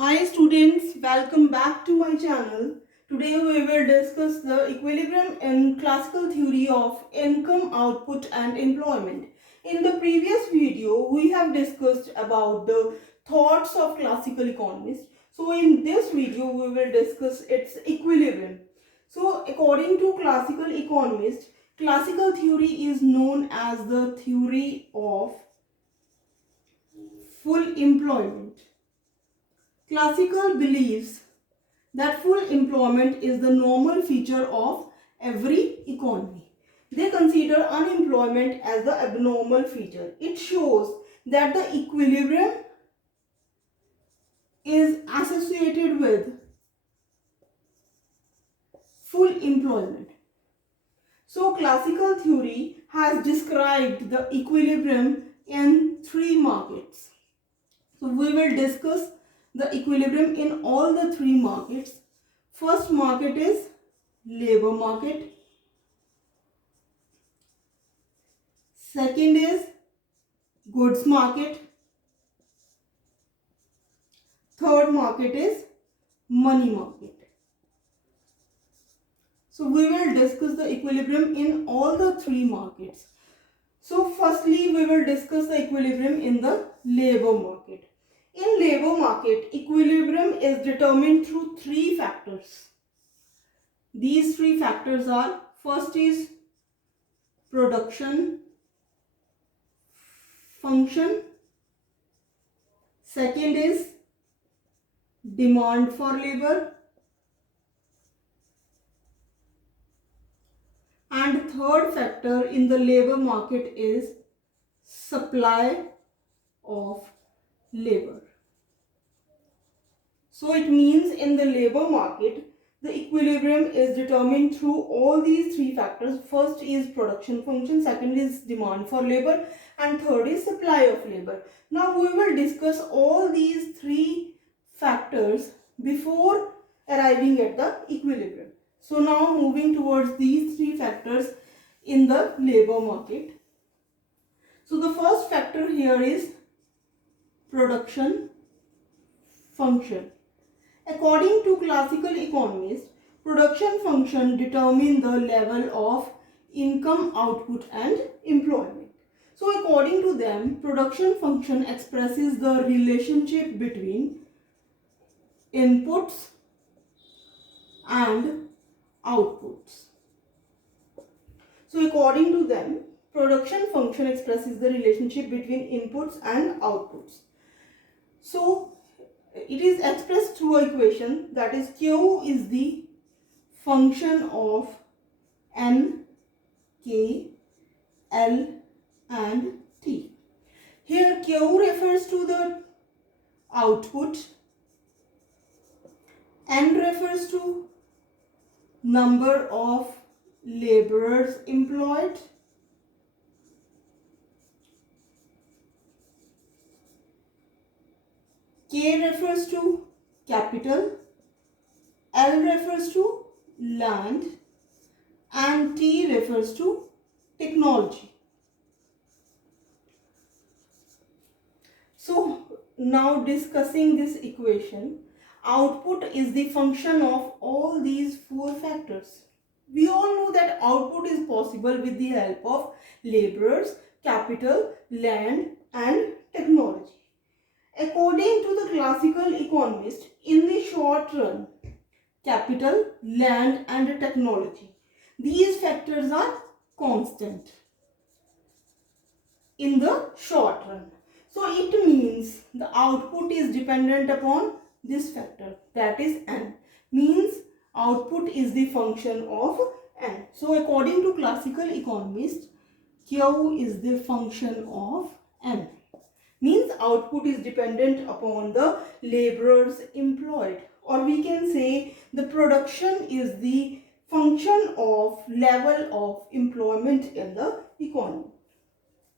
Hi students, welcome back to my channel. Today we will discuss the equilibrium in classical theory of income, output and employment. In the previous video, we have discussed about the thoughts of classical economists. So in this video, we will discuss its equilibrium. So according to classical economists, classical theory is known as the theory of full employment. Classical believes that full employment is the normal feature of every economy. They consider unemployment as the abnormal feature. It shows that the equilibrium is associated with full employment. So classical theory has described the equilibrium in three markets. So we will discuss the equilibrium in all the three markets. First market is labor market. Second is goods market. Third market is money market. So we will discuss the equilibrium in all the three markets. So firstly we will discuss the equilibrium in the labor market. In labor market, equilibrium is determined through three factors. These three factors are: first is production function, second is demand for labor, and third factor in the labor market is supply of labor. So it means in the labor market, the equilibrium is determined through all these three factors. First is production function, second is demand for labor, and third is supply of labor. Now we will discuss all these three factors before arriving at the equilibrium. So now moving towards these three factors in the labor market. So the first factor here is production function. According to classical economists, production function determine the level of income, output and employment. So according to them, production function expresses the relationship between inputs and outputs. So according to them, production function expresses the relationship between inputs and outputs. So it is expressed through an equation, that is Q is the function of N, K, L and T. Here Q refers to the output, N refers to number of laborers employed, K refers to capital, L refers to land and T refers to technology. So now discussing this equation, output is the function of all these four factors. We all know that output is possible with the help of laborers, capital, land and technology. According to the classical economist, in the short run, capital, land and technology, these factors are constant in the short run. So it means the output is dependent upon this factor, that is N. Means output is the function of N. So according to classical economists, Q is the function of N. Means output is dependent upon the laborers employed, or we can say the production is the function of level of employment in the economy.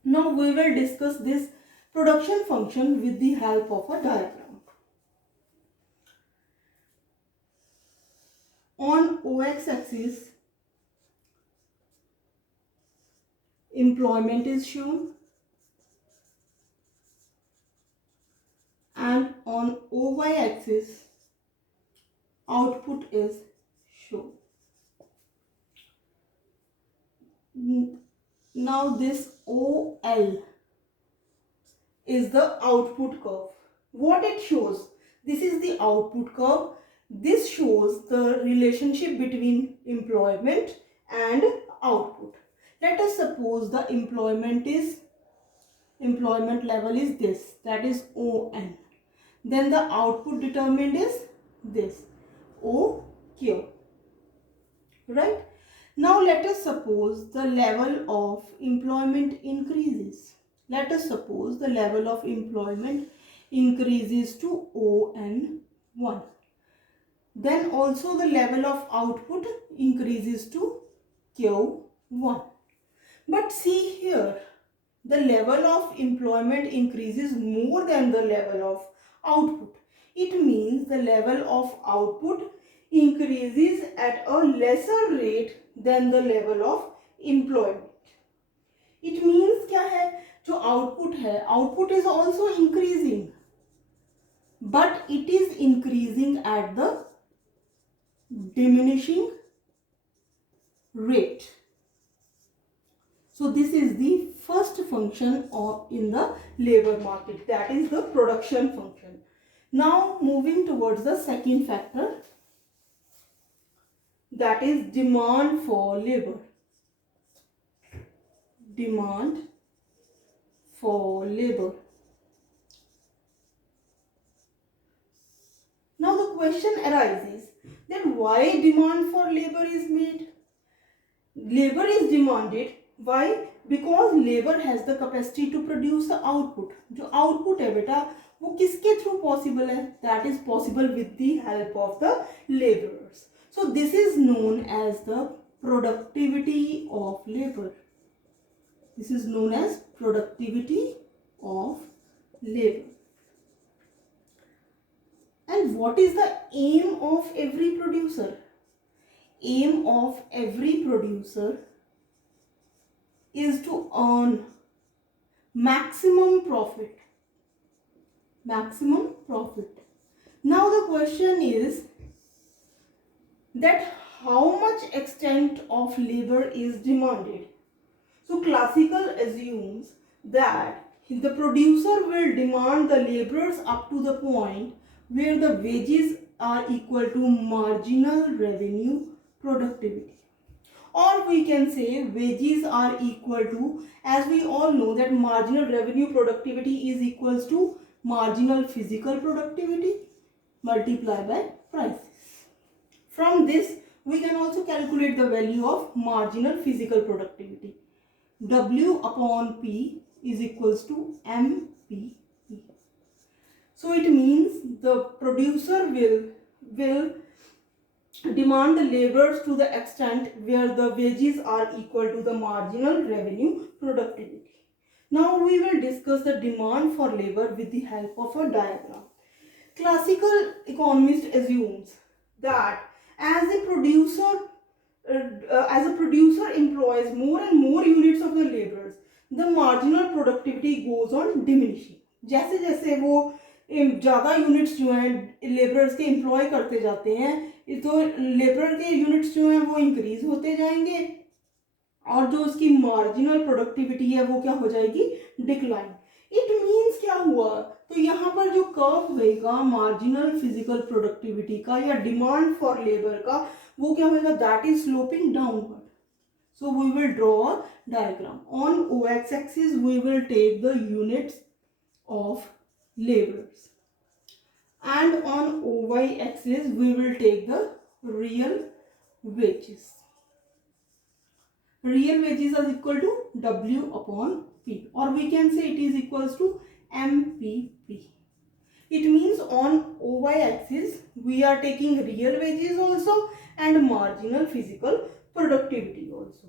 Now we will discuss this production function with the help of a diagram. On OX axis, employment is shown and on OY axis output is shown. Now this OL is the output curve. What it shows? This is the output curve. This shows the relationship between employment and output. Let us suppose the employment level is this, that is ON. Then the output determined is this, OQ. Right? Now let us suppose the level of employment increases. Let us suppose the level of employment increases to ON1. Then also the level of output increases to Q1. But see here, the level of employment increases more than the level of output. It means the level of output increases at a lesser rate than the level of employment. It means क्या है, जो output है, output is also increasing, but it is increasing at the diminishing rate. So this is the first function in the labor market, that is the production function. Now moving towards the second factor, that is demand for labor. Demand for labor. Now the question arises that why demand for labor is made? Labor is demanded. Why? Because labor has the capacity to produce the output. जो output है बेटा वो किसके through possible है? That is possible with the help of the laborers. So this is known as the productivity of labor. This is known as productivity of labor. And what is the aim of every producer? Aim of every producer is to earn maximum profit. Maximum profit. Now the question is that how much extent of labor is demanded. So classical assumes that the producer will demand the laborers up to the point where the wages are equal to marginal revenue productivity. Or we can say wages are equal to, as we all know that marginal revenue productivity is equals to marginal physical productivity multiplied by prices. From this we can also calculate the value of marginal physical productivity. W upon P is equals to MPP. So it means the producer will demand the laborers to the extent where the wages are equal to the marginal revenue productivity. Now we will discuss the demand for labor with the help of a diagram. Classical economist assumes that as a producer employs more and more units of the laborers, the marginal productivity goes on diminishing. जैसे जैसे वो ज़्यादा units जो हैं labourers के employ करते जाते हैं तो लेबर के यूनिट्स जो हैं वो इंक्रीज होते जाएंगे और जो उसकी मार्जिनल प्रोडक्टिविटी है वो क्या हो जाएगी, डिक्लाइन. इट मीन्स क्या हुआ, तो यहाँ पर जो कर्व होगा मार्जिनल फिजिकल प्रोडक्टिविटी का या डिमांड फॉर लेबर का वो क्या होगा, that is sloping downward. So we will draw a diagram. On OX axis we will take the units of laborers and on OY axis we will take the real wages. Real wages is equal to W upon P, or we can say it is equals to MPP. It means on OY axis we are taking real wages also and marginal physical productivity also.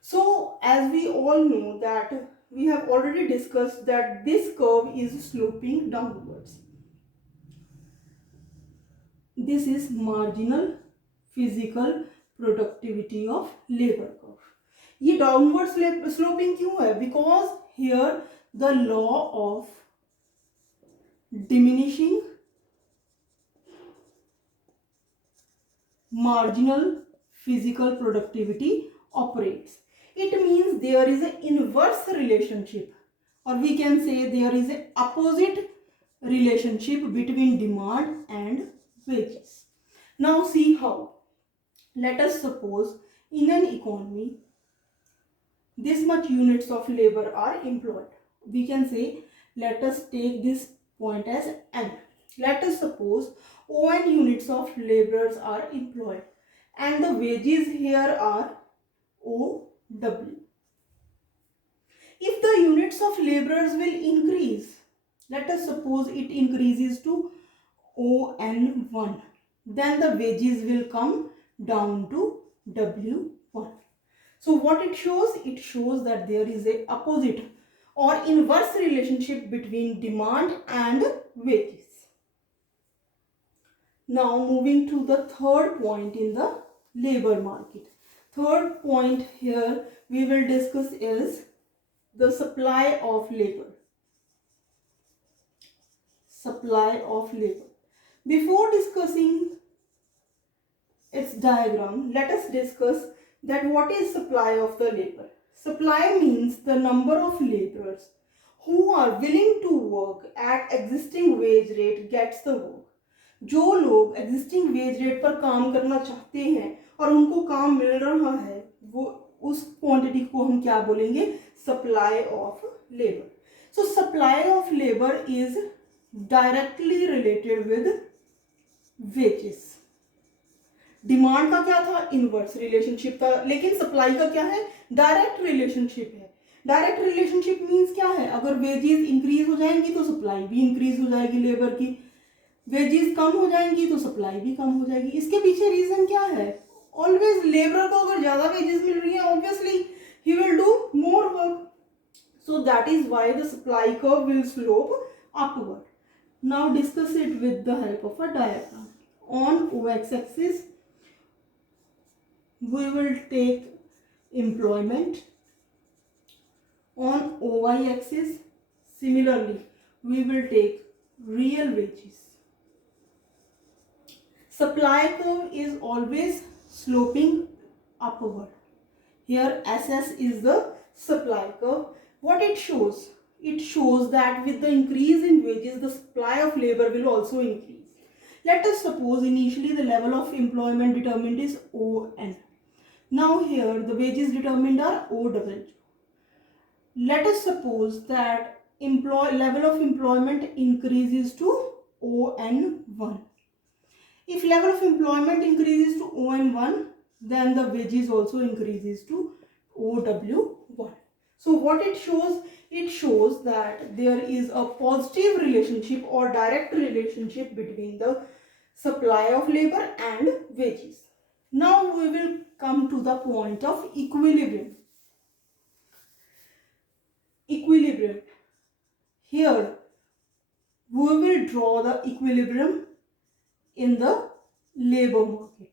So as we all know that we have already discussed that this curve is sloping downwards. This is marginal physical productivity of labor curve. ये downward sloping क्यों है? Because here the law of diminishing marginal physical productivity operates. It means there is an inverse relationship, or we can say there is an opposite relationship between demand and wages. Now see how. Let us suppose in an economy this much units of labor are employed. We can say, let us take this point as n. Let us suppose on units of laborers are employed and the wages here are OW. If the units of laborers will increase, let us suppose it increases to ON1, then the wages will come down to W1. So what it shows? It shows that there is a opposite or inverse relationship between demand and wages. Now moving to the third point in the labor market. Third point here we will discuss is the supply of labor. Supply of labor. Before discussing its diagram, let us discuss that what is supply of the labor. Supply means the number of laborers who are willing to work at existing wage rate gets the work. जो लोग existing wage rate पर काम करना चाहते हैं और उनको काम मिल रहा है, वो उस क्वांटिटी को हम क्या बोलेंगे? Supply of labour. So supply of labour is directly related with wages. Demand का क्या था? इनवर्स रिलेशनशिप था, लेकिन सप्लाई का क्या है? डायरेक्ट रिलेशनशिप है. डायरेक्ट रिलेशनशिप मीन्स क्या है? अगर वेजेस इंक्रीज हो जाएंगी तो सप्लाई भी इंक्रीज हो जाएगी लेबर की, वेजेस कम हो जाएंगी तो सप्लाई भी कम हो जाएगी. इसके पीछे रीजन क्या है? ऑलवेज लेबर को अगर ज्यादा वेजेस मिल रही है, obviously he will do more work. So that is why the supply curve will slope upward. Now discuss it with the help of a diagram. On OX axis we will take employment. On OY axis similarly we will take real wages. Supply curve is always sloping upward. Here SS is the supply curve. What it shows? It shows that with the increase in wages, the supply of labor will also increase. Let us suppose initially the level of employment determined is ON. Now here the wages determined are OW. Let us suppose that level of employment increases to ON1. If level of employment increases to ON1, then the wages also increases to OW1. So what it shows? It shows that there is a positive relationship or direct relationship between the supply of labor and wages. Now we will come to the point of equilibrium. Equilibrium. Here we will draw the equilibrium in the labor market.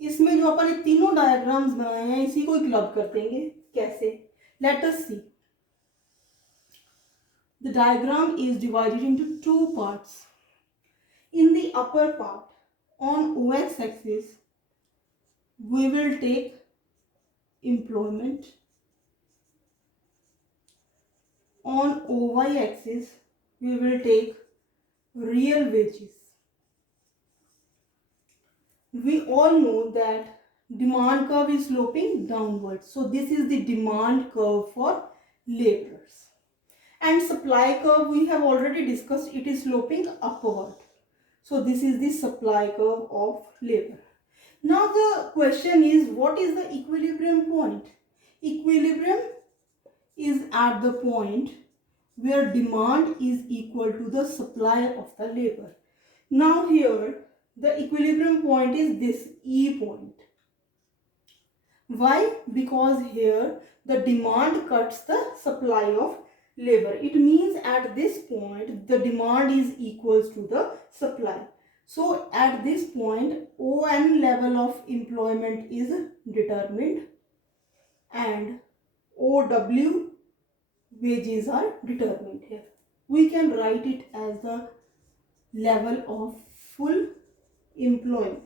इसमें जो अपन ने तीनों diagrams बनाए हैं, इसी को club कर देंगे. कैसे? Let us see. The diagram is divided into two parts. In the upper part, on OX axis, we will take employment. On OY axis, we will take real wages. We all know that demand curve is sloping downwards. So this is the demand curve for laborers. And supply curve we have already discussed, it is sloping upward. So this is the supply curve of labor. Now the question is, what is the equilibrium point? Equilibrium is at the point where demand is equal to the supply of the labor. Now here the equilibrium point is this E point. Why? Because here the demand cuts the supply of labor. It means at this point the demand is equals to the supply. So at this point ON level of employment is determined and OW wages are determined here. We can write it as the level of full employment.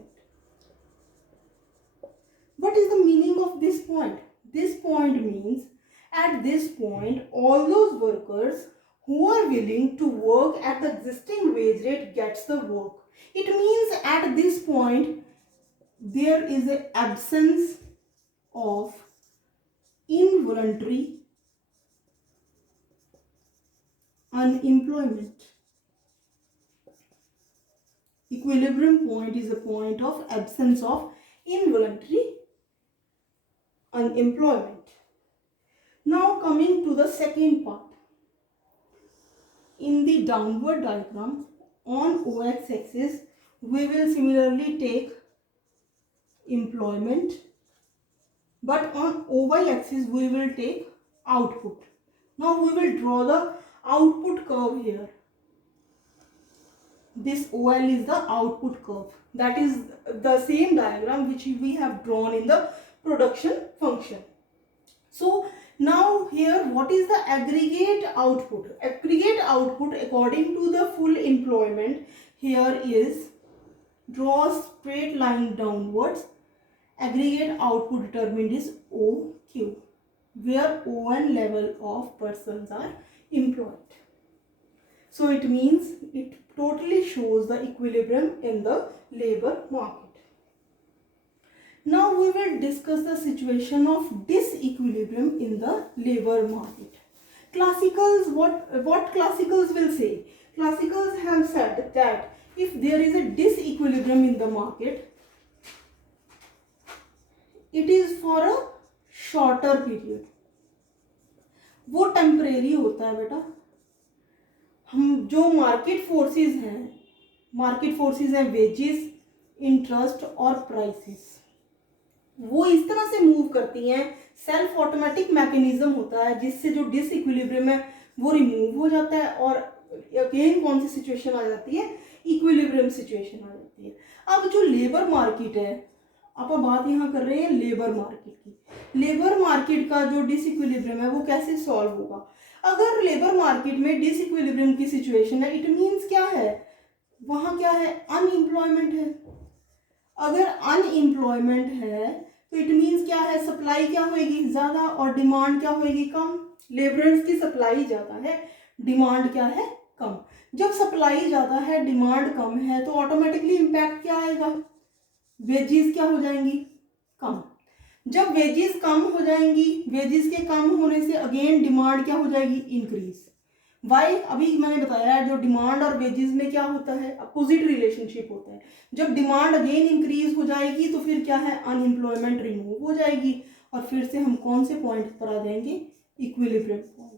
What is the meaning of this point? This point means at this point all those workers who are willing to work at the existing wage rate gets the work. It means at this point there is an absence of involuntary unemployment. Equilibrium point is a point of absence of involuntary unemployment. Now coming to the second part. In the downward diagram on OX axis we will similarly take employment, but on OY axis we will take output. Now we will draw the output curve here. This OL is the output curve. That is the same diagram which we have drawn in the production function. So now here what is the aggregate output? Aggregate output according to the full employment here is, draw a straight line downwards. Aggregate output determined is OQ, where ON level of persons are employed. So it means it totally shows the equilibrium in the labor market. Now we will discuss the situation of disequilibrium in the labor market. Classicals, what classicals will say? Classicals have said that if there is a disequilibrium in the market, it is for a shorter period. वो temporary होता है बेटा. हम जो market forces हैं wages, interest और prices, वो इस तरह से मूव करती हैं. सेल्फ ऑटोमेटिक मैकेनिज्म होता है जिससे जो डिसइक्विलिब्रियम है वो रिमूव हो जाता है और अगेन कौन सी सिचुएशन आ जाती है? इक्विलिब्रियम सिचुएशन आ जाती है. अब जो लेबर मार्केट है, आप बात यहाँ कर रहे हैं लेबर मार्केट की. लेबर मार्केट का जो डिसइक्विलिब्रियम है वो कैसे सॉल्व होगा? अगर लेबर मार्केट में डिसइक्विलिब्रियम की सिचुएशन है, इट मीन्स क्या है? वहाँ क्या है? अनएम्प्लॉयमेंट है. अगर अनएम्प्लॉयमेंट है तो इट मीन्स क्या है? सप्लाई क्या होगी? ज़्यादा और डिमांड क्या होगी? कम. लेबरर्स की सप्लाई ज़्यादा है, डिमांड क्या है? कम. जब सप्लाई ज़्यादा है, डिमांड कम है, तो ऑटोमेटिकली इम्पैक्ट क्या आएगा? वेजेस क्या हो जाएंगी? कम. जब वेजेस कम हो जाएंगी, वेजेस के कम होने से अगेन डिमांड क्या हो जाएगी? इंक्रीज. वाई? अभी मैंने बताया है जो डिमांड और वेजेस में क्या होता है? अपोजिट रिलेशनशिप होता है. जब डिमांड अगेन इंक्रीज हो जाएगी तो फिर क्या है? अनएम्प्लॉयमेंट रिमूव हो जाएगी और फिर से हम कौन से पॉइंट पर आ जाएंगे? Equilibrium point.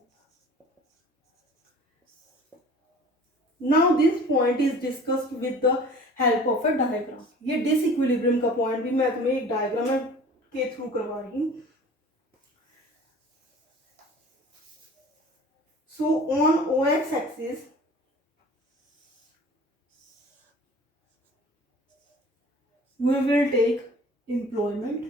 Now this point is discussed with the help of a diagram. ये डिसइक्विलिब्रियम का पॉइंट भी मैं तुम्हें एक डायग्राम के थ्रू करवा रही हूँ. So on OX axis we will take employment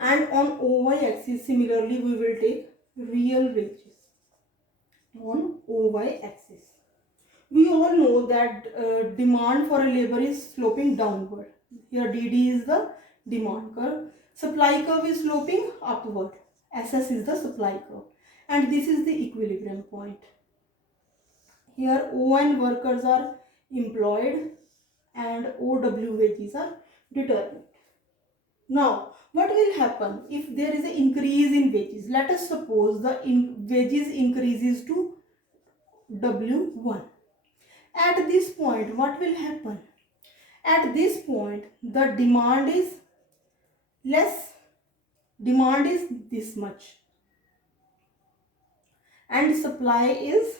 and on OY axis similarly we will take real wages. On OY axis we all know that demand for a labor is sloping downward. Here DD is the demand curve, supply curve is sloping upward, SS is the supply curve, and this is the equilibrium point. Here ON workers are employed and OW wages are determined. Now what will happen if there is an increase in wages? Let us suppose the wages increases to W1. At this point what will happen? At this point the demand is less. Demand is this much and supply is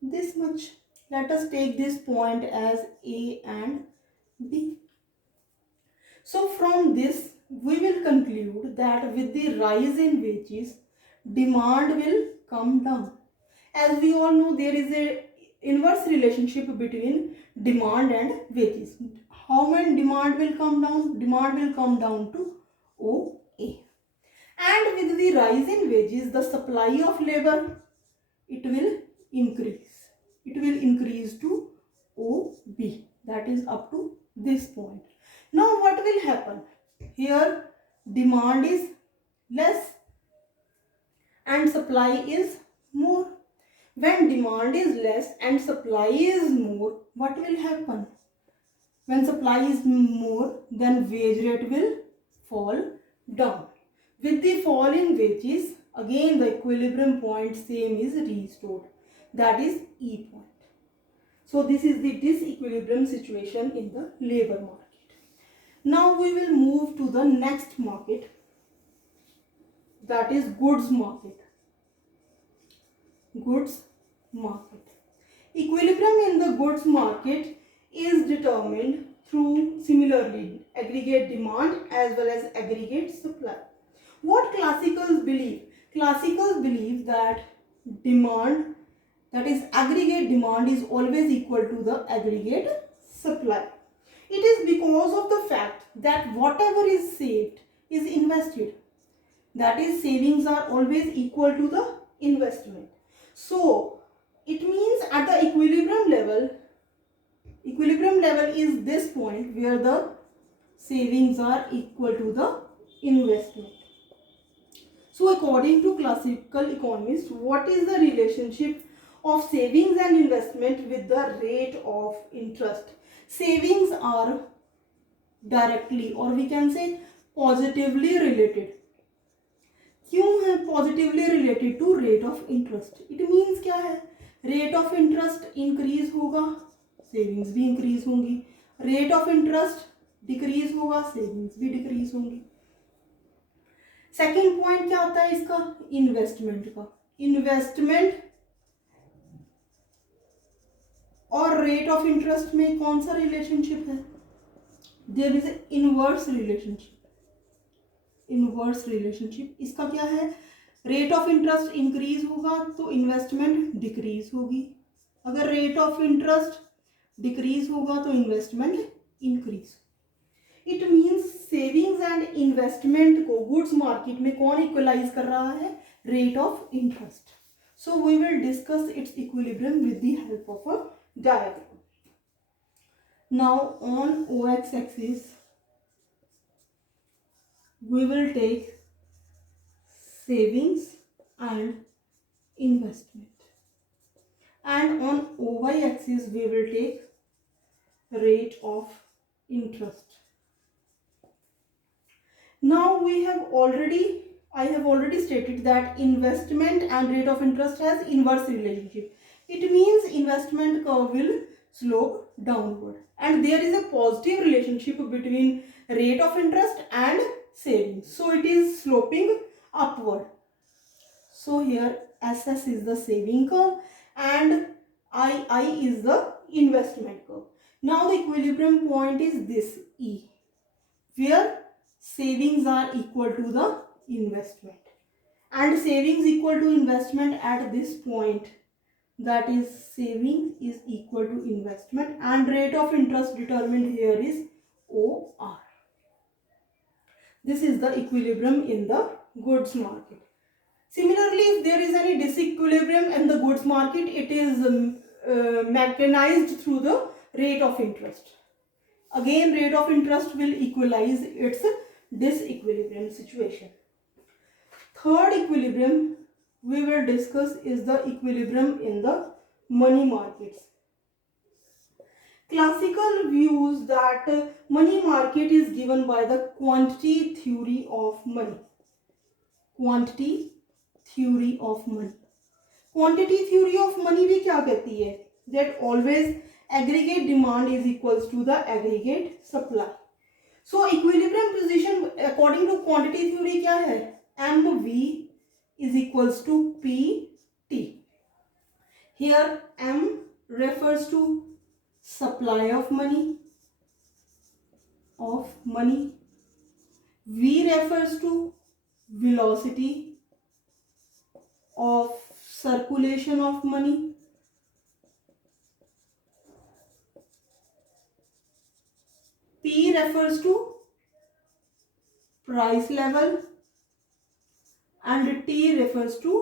this much. Let us take this point as A and B. So from this we will conclude that with the rise in wages demand will come down. As we all know, there is a inverse relationship between demand and wages. How much demand will come down? Demand will come down to O And with the rise in wages, the supply of labor, it will increase. It will increase to OB, that is up to this point. Now what will happen? Here demand is less and supply is more. When demand is less and supply is more, what will happen? When supply is more, then wage rate will fall down. With the fall in wages, again the equilibrium point same is restored. That is E point. So this is the disequilibrium situation in the labor market. Now we will move to the next market, that is goods market. Goods market. Equilibrium in the goods market is determined through similarly aggregate demand as well as aggregate supply. What classicals believe? Classicals believe that demand, that is aggregate demand, is always equal to the aggregate supply. It is because of the fact that whatever is saved is invested. That is, savings are always equal to the investment. So it means at the equilibrium level is this point where the savings are equal to the investment. So according to classical economists, what is the relationship of savings and investment with the rate of interest? Savings are directly, or we can say positively related. क्यों है positively related to rate of interest? It means क्या है? Rate of interest increase होगा, savings भी increase होंगी. Rate of interest decrease होगा, savings भी decrease होंगी. सेकेंड पॉइंट क्या होता है इसका? इन्वेस्टमेंट का. इन्वेस्टमेंट और रेट ऑफ इंटरेस्ट में कौन सा रिलेशनशिप है? There is a inverse relationship. Inverse relationship इसका क्या है? रेट ऑफ इंटरेस्ट इंक्रीज होगा तो इन्वेस्टमेंट डिक्रीज होगी. अगर रेट ऑफ इंटरेस्ट डिक्रीज होगा तो investment increase. It means savings and investment को गुड्स मार्केट में कौन इक्वलाइज कर रहा है? Rate of interest. So we will discuss its equilibrium with the help of a diagram. Now on OX axis we will take savings and investment, and on OY axis we will take rate of interest. Now I have already stated that investment and rate of interest has inverse relationship. It means investment curve will slope downward and there is a positive relationship between rate of interest and savings. So it is sloping upward. So here SS is the saving curve and II is the investment curve. Now the equilibrium point is this E, where savings are equal to the investment, and savings equal to investment at this point, that is savings is equal to investment, and rate of interest determined here is OR. This is the equilibrium in the goods market. Similarly, if there is any disequilibrium in the goods market, it is mechanized through the rate of interest. Again, rate of interest will equalize its disequilibrium situation. Third equilibrium we will discuss is the equilibrium in the money markets. Classical views that money market is given by the quantity theory of money. Quantity theory of money. Quantity theory of money भी क्या कहती है? That always aggregate demand is equals to the aggregate supply. So equilibrium position according to quantity theory क्या है? MV is equals to PT. Here M refers to supply of money. V refers to velocity of circulation of money. P refers to price level and T refers to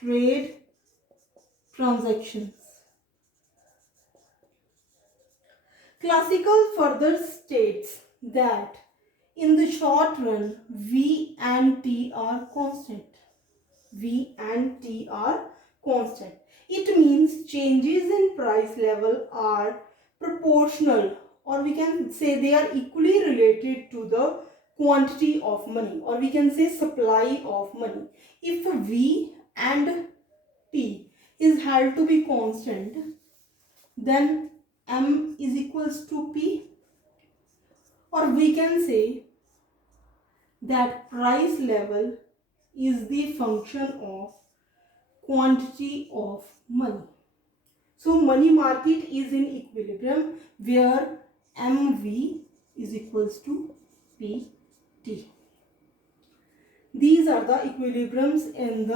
trade transactions. Classical further states that in the short run, V and T are constant. V and T are constant. It means changes in price level are proportional, or we can say they are equally related to the quantity of money, or we can say supply of money. If V and T is held to be constant, then M is equals to P, or we can say that price level is the function of quantity of money. So money market is in equilibrium where MV is equals to PT. These are the equilibriums in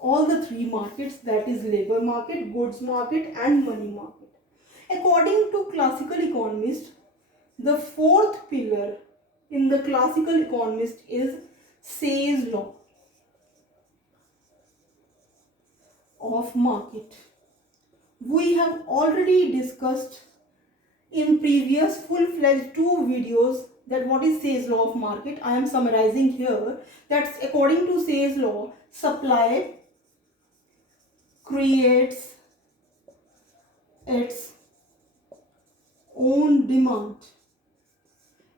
all the three markets, that is labor market, goods market and money market. According to classical economists, the fourth pillar in the classical economist is Say's law of market. We have already discussed in previous full-fledged 2 videos that what is Say's law of market. I am summarizing here that according to Say's law, supply creates its own demand.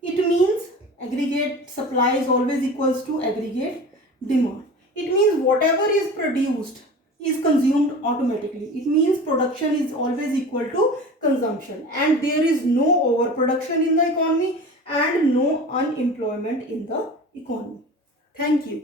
It means aggregate supply is always equals to aggregate demand. It means whatever is produced is consumed automatically. It means production is always equal to consumption, and there is no overproduction in the economy and no unemployment in the economy. Thank you.